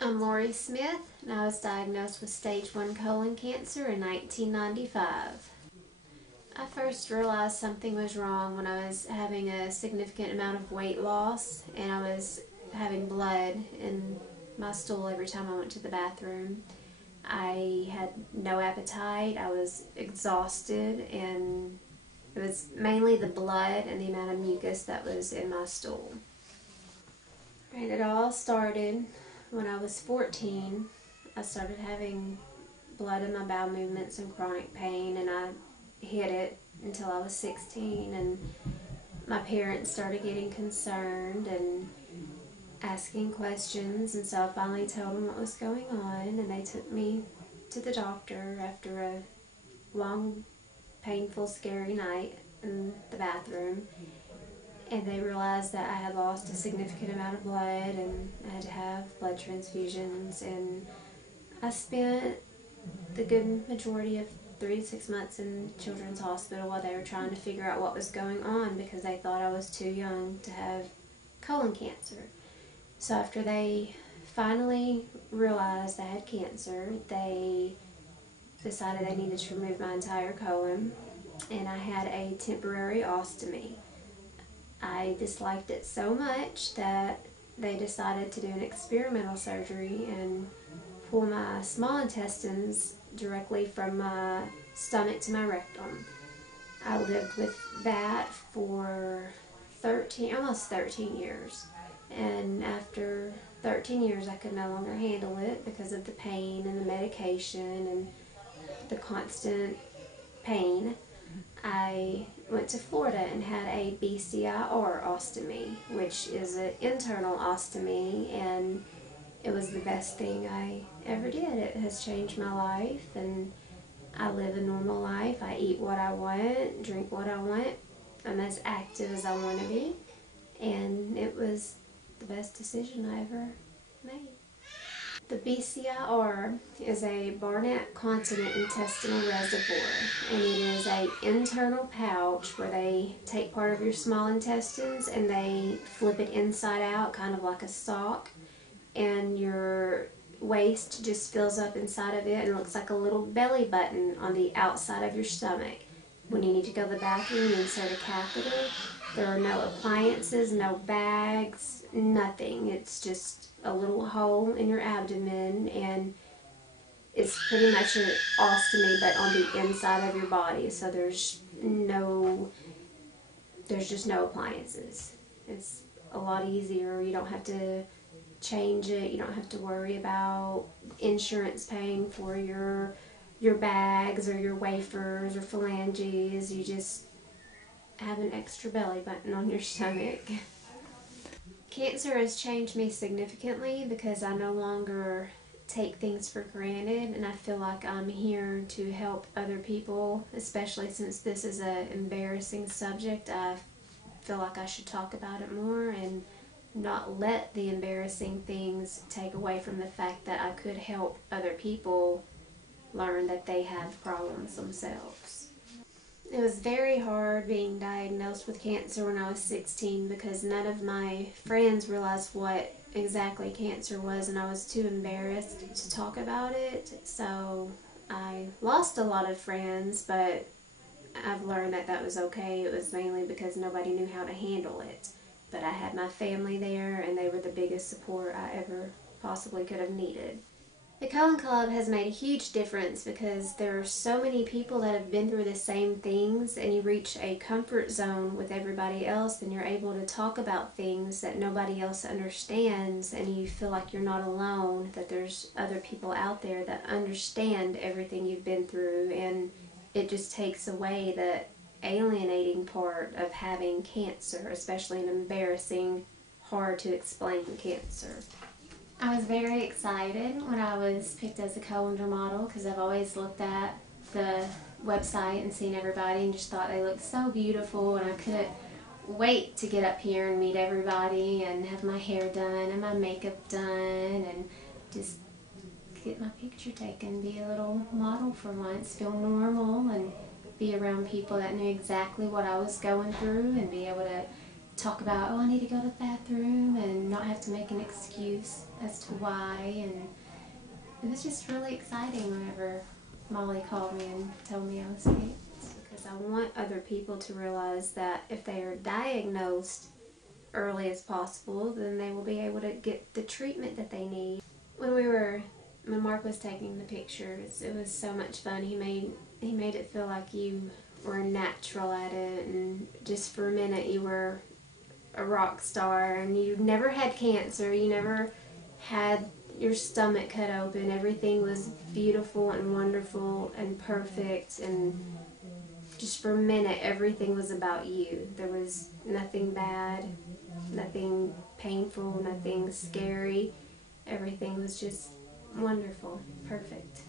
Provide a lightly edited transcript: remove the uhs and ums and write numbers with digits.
I'm Lori Smith, and I was diagnosed with stage 1 colon cancer in 1995. I first realized something was wrong when I was having a significant amount of weight loss, and I was having blood in my stool every time I went to the bathroom. I had no appetite, I was exhausted, and it was mainly the blood and the amount of mucus that was in my stool. And it all started when I was 14. I started having blood in my bowel movements and chronic pain, and I hid it until I was 16, and my parents started getting concerned and asking questions, and so I finally told them what was going on, and they took me to the doctor after a long, painful, scary night in the bathroom. And they realized that I had lost a significant amount of blood and I had to have blood transfusions. And I spent the good majority of 3 to 6 months in Children's Hospital while they were trying to figure out what was going on, because they thought I was too young to have colon cancer. So after they finally realized I had cancer, they decided they needed to remove my entire colon, and I had a temporary ostomy. I disliked it so much that they decided to do an experimental surgery and pull my small intestines directly from my stomach to my rectum. I lived with that for almost 13 years. And after 13 years, I could no longer handle it because of the pain and the medication and the constant pain. I went to Florida and had a BCIR ostomy, which is an internal ostomy, and it was the best thing I ever did. It has changed my life, and I live a normal life. I eat what I want, drink what I want. I'm as active as I want to be, and it was the best decision I ever made. The BCIR is a Barnett continent intestinal reservoir, and it is an internal pouch where they take part of your small intestines and they flip it inside out, kind of like a sock, and your waste just fills up inside of it and looks like a little belly button on the outside of your stomach. When you need to go to the bathroom, you insert a catheter. There are no appliances, no bags, nothing. It's just a little hole in your abdomen, and it's pretty much an ostomy but on the inside of your body, so there's just no appliances. It's a lot easier. You don't have to change it. You don't have to worry about insurance paying for your bags or your wafers or phalanges. You just have an extra belly button on your stomach. Cancer has changed me significantly because I no longer take things for granted, and I feel like I'm here to help other people, especially since this is an embarrassing subject. I feel like I should talk about it more and not let the embarrassing things take away from the fact that I could help other people learn that they have problems themselves. It was very hard being diagnosed with cancer when I was 16 because none of my friends realized what exactly cancer was, and I was too embarrassed to talk about it. So I lost a lot of friends, but I've learned that that was okay. It was mainly because nobody knew how to handle it. But I had my family there, and they were the biggest support I ever possibly could have needed. The Colon Club has made a huge difference because there are so many people that have been through the same things, and you reach a comfort zone with everybody else, and you're able to talk about things that nobody else understands, and you feel like you're not alone, that there's other people out there that understand everything you've been through, and it just takes away the alienating part of having cancer, especially an embarrassing, hard to explain cancer. I was very excited when I was picked as a Colondar model because I've always looked at the website and seen everybody and just thought they looked so beautiful, and I couldn't wait to get up here and meet everybody and have my hair done and my makeup done and just get my picture taken, be a little model for once, feel normal, and be around people that knew exactly what I was going through and be able to talk about, oh, I need to go to the bathroom, and not have to make an excuse as to why. And it was just really exciting whenever Molly called me and told me I was sick, because I want other people to realize that if they are diagnosed early as possible, then they will be able to get the treatment that they need. When Mark was taking the pictures, it was so much fun. He made it feel like you were natural at it, and just for a minute you were a rock star, and you never had cancer, you never had your stomach cut open. Everything was beautiful and wonderful and perfect, and just for a minute everything was about you. There was nothing bad, nothing painful, nothing scary. Everything was just wonderful, perfect.